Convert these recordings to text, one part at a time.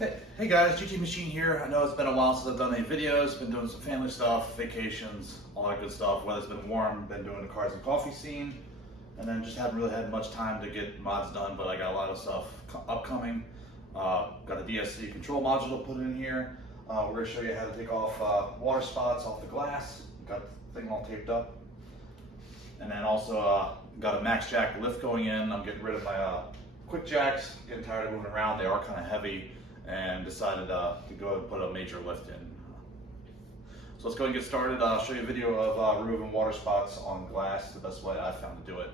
Hey guys, GT Machine here. I know it's been a while since I've done any videos, been doing some family stuff, vacations, all that good stuff. Weather's been warm, been doing the cars and coffee scene, and then just haven't really had much time to get mods done, but I got a lot of stuff upcoming. Got a DSC control module to put in here. We're going to show you how to take off water spots off the glass. Got the thing all taped up. And then also got a max jack lift going in. I'm getting rid of my quick jacks, getting tired of moving around. They are kind of heavy, and decided to go ahead and put a major lift in. So let's go and get started. I'll show you a video of removing water spots on glass, the best way I found to do it.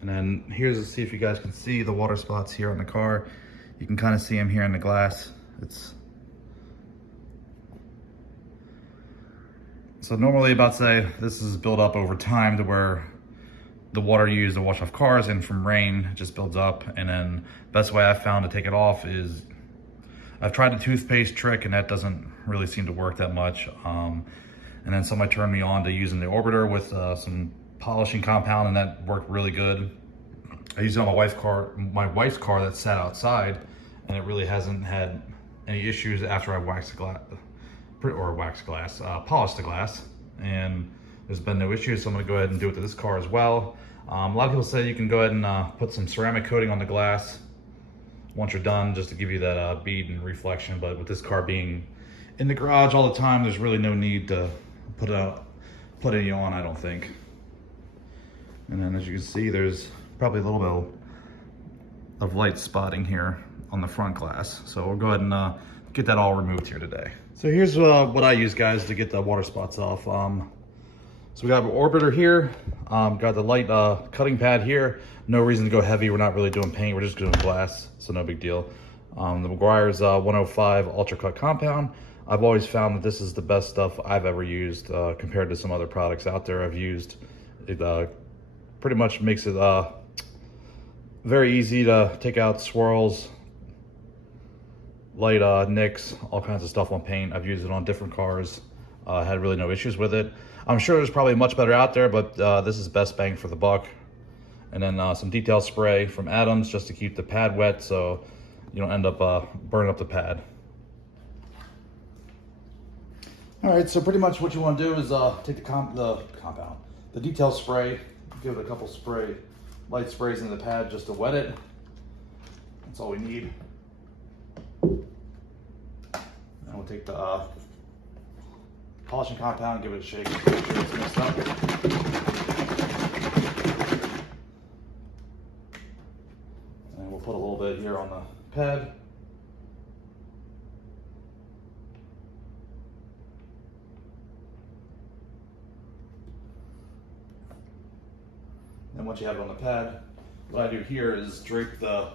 And then here's to see if you guys can see the water spots here on the car. You can kind of see them here in the glass. So normally about say this is built up over time to where the water used to wash off cars and from rain just builds up, and then best way I've found to take it off is I've tried the toothpaste trick and that doesn't really seem to work that much. And then somebody turned me on to using the orbiter with some polishing compound, and that worked really good. I used it on my wife's car that sat outside, and it really hasn't had any issues after I polished the glass, and there's been no issues. So I'm gonna go ahead and do it to this car as well. A lot of people say you can go ahead and put some ceramic coating on the glass once you're done, just to give you that bead and reflection. But with this car being in the garage all the time, there's really no need to put any on, I don't think. And then as you can see, there's probably a little bit of light spotting here on the front glass. So we'll go ahead and get that all removed here today. So here's what I use, guys, to get the water spots off. So we got an orbiter here, got the light cutting pad here. No reason to go heavy. We're not really doing paint. We're just doing glass, so no big deal. The McGuire's 105 Ultra Cut Compound. I've always found that this is the best stuff I've ever used compared to some other products out there I've used. It pretty much makes it very easy to take out swirls, light nicks, all kinds of stuff on paint. I've used it on different cars. Had really no issues with it. I'm sure there's probably much better out there, but this is best bang for the buck. And then some detail spray from Adams just to keep the pad wet so you don't end up burning up the pad. All right, so pretty much what you want to do is take the detail spray, give it a couple light sprays in the pad just to wet it. That's all we need. And we'll take the polishing compound, give it a shake, make sure it's mixed up. And we'll put a little bit here on the pad. And once you have it on the pad, what I do here is drape the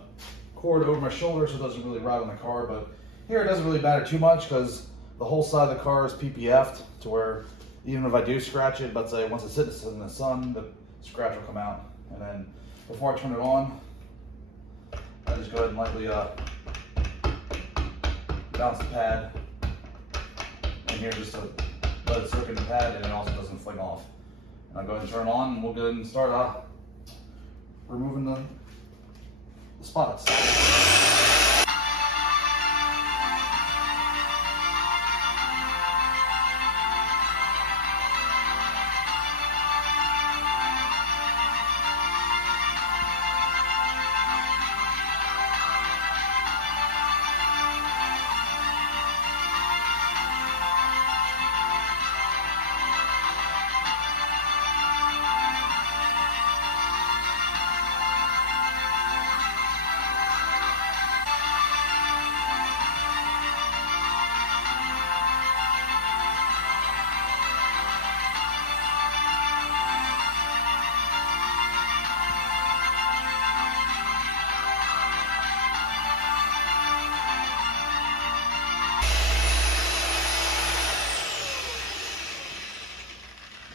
cord over my shoulder so it doesn't really ride on the car. But here it doesn't really matter too much because the whole side of the car is PPF'd to where even if I do scratch it, but say once it sits in the sun, the scratch will come out. And then before I turn it on, I just go ahead and lightly bounce the pad in here just to let it soak in the pad, and it also doesn't fling off. And I'll go ahead and turn it on, and we'll go ahead and start removing the spots.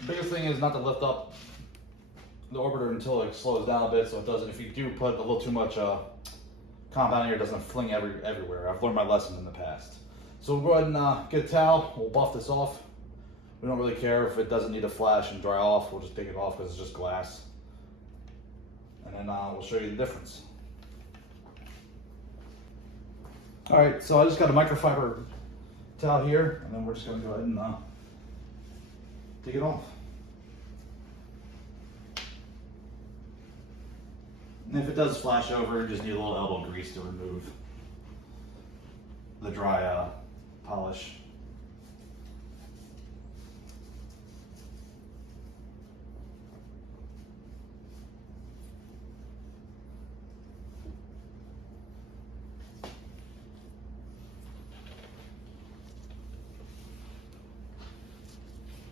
The biggest thing is not to lift up the orbiter until it slows down a bit, so it doesn't, if you do put a little too much compound here, it doesn't fling everywhere. I've learned my lesson in the past. So we'll go ahead and get a towel, we'll buff this off. We don't really care if it doesn't need to flash and dry off, we'll just take it off because it's just glass. And then we'll show you the difference. All right, so I just got a microfiber towel here, and then we're just gonna go ahead and take it off. And if it does flash over, you just need a little elbow grease to remove the dry polish.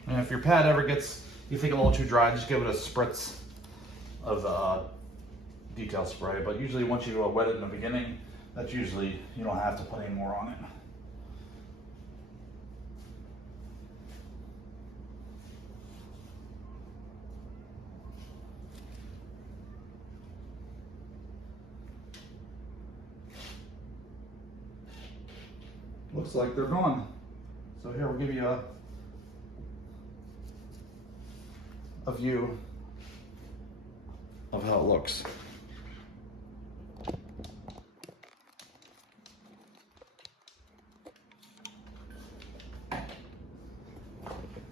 And if your pad ever gets, you think a little too dry, just give it a spritz of detail spray. But usually once you wet it in the beginning, that's usually, you don't have to put any more on it. Looks like they're gone. So here, we'll give you a view of how it looks.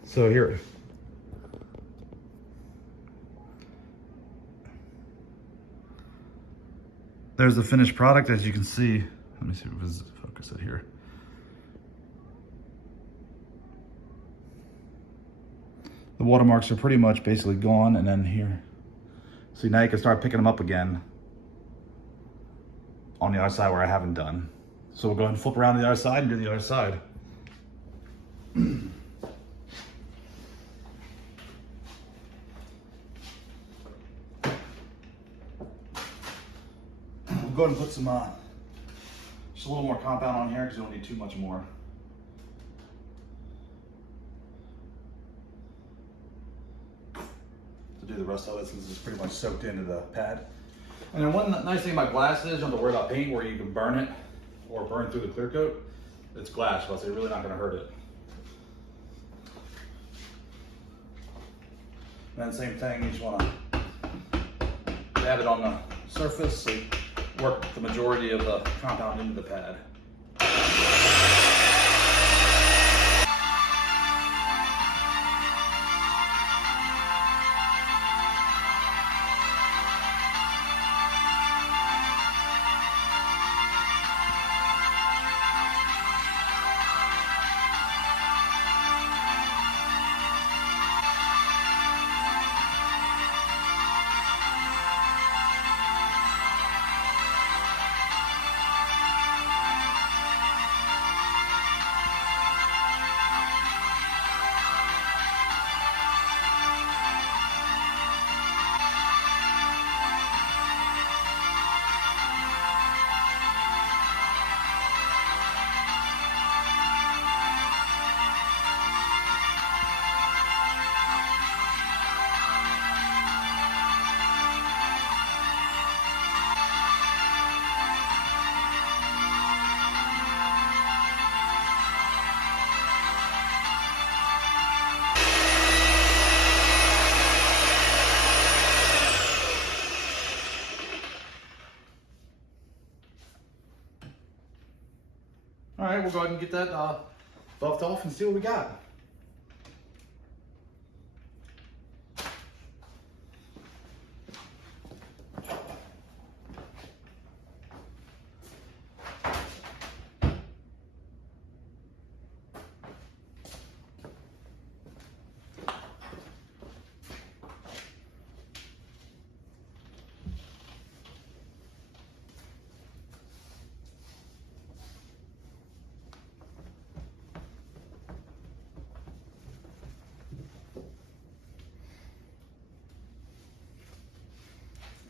So here, there's the finished product. As you can see, let me see if this focus it here. The watermarks are pretty much basically gone, and then here. See, now you can start picking them up again on the other side where I haven't done. So we'll go ahead and flip around to the other side and do the other side. We'll go ahead and put some, just a little more compound on here because you don't need too much more. Do the rest of it since it's pretty much soaked into the pad. And then one nice thing about glass is you don't have to worry about paint where you can burn it or burn through the clear coat. It's glass, so it's really not going to hurt it. And then same thing, you just want to dab it on the surface so you work the majority of the compound into the pad. All right, we'll go ahead and get that buffed off and see what we got.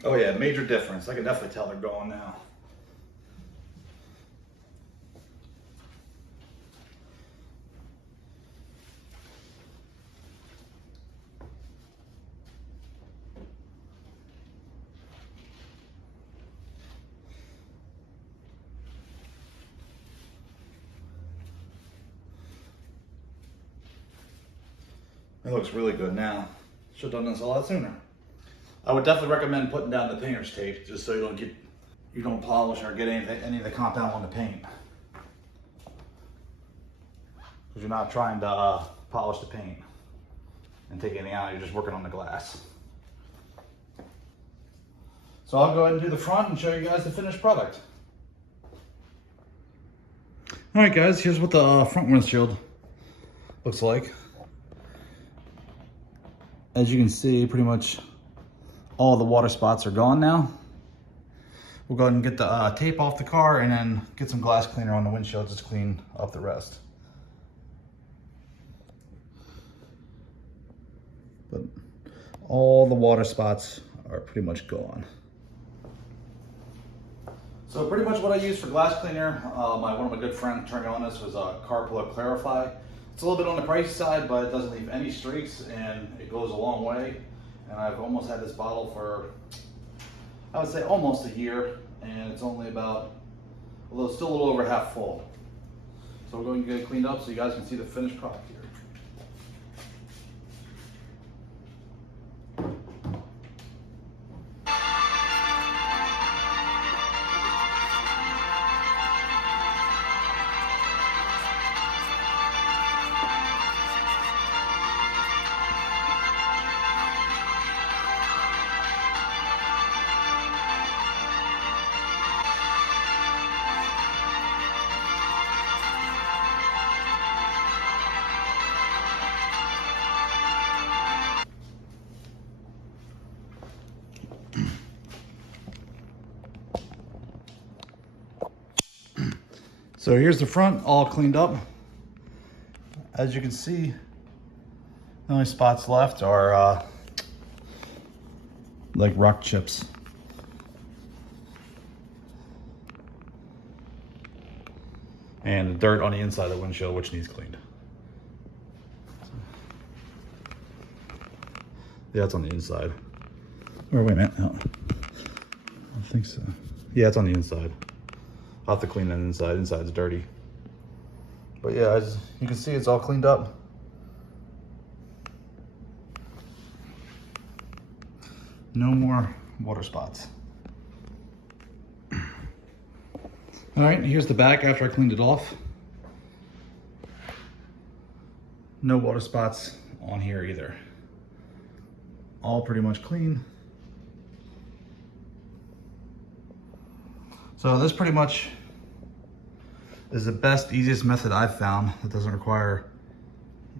Oh yeah, major difference. I can definitely tell they're going now. It looks really good now. Should have done this a lot sooner. I would definitely recommend putting down the painter's tape just so you don't polish or get any of the compound on the paint. because you're not trying to polish the paint and take anything out, you're just working on the glass. So I'll go ahead and do the front and show you guys the finished product. All right guys, here's what the front windshield looks like. As you can see, pretty much all the water spots are gone now. We'll go ahead and get the tape off the car and then get some glass cleaner on the windshield just to clean up the rest. But all the water spots are pretty much gone. So pretty much what I use for glass cleaner, one of my good friends turned me on this, was Carpula Clarify. It's a little bit on the pricey side, but it doesn't leave any streaks and it goes a long way. And I've almost had this bottle for, I would say almost a year, and it's only about, although it's still a little over half full. So we're going to get it cleaned up so you guys can see the finished product here. So here's the front all cleaned up. As you can see, the only spots left are like rock chips. And the dirt on the inside of the windshield, which needs cleaned. Yeah, it's on the inside. Or wait a minute, no. I don't think so. Yeah, it's on the inside. I'll have to clean that inside. Inside's dirty. But yeah, as you can see, it's all cleaned up. No more water spots. All right, here's the back after I cleaned it off. No water spots on here either. All pretty much clean. So this pretty much is the best, easiest method I've found that doesn't require,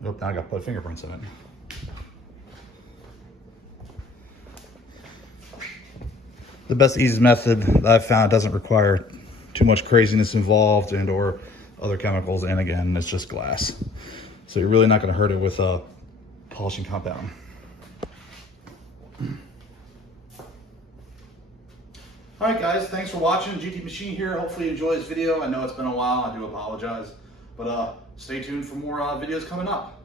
oh, now I got to put fingerprints in it. The best, easiest method that I've found doesn't require too much craziness involved and or other chemicals, and again, it's just glass. So you're really not going to hurt it with a polishing compound. All right guys, thanks for watching. GT Machine here. Hopefully you enjoy this video. I know it's been a while, I do apologize. But stay tuned for more videos coming up.